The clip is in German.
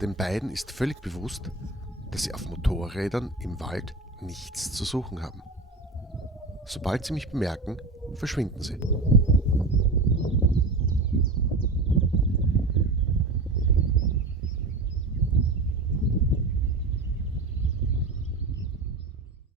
Den beiden ist völlig bewusst, dass sie auf Motorrädern im Wald nichts zu suchen haben. Sobald sie mich bemerken, verschwinden sie.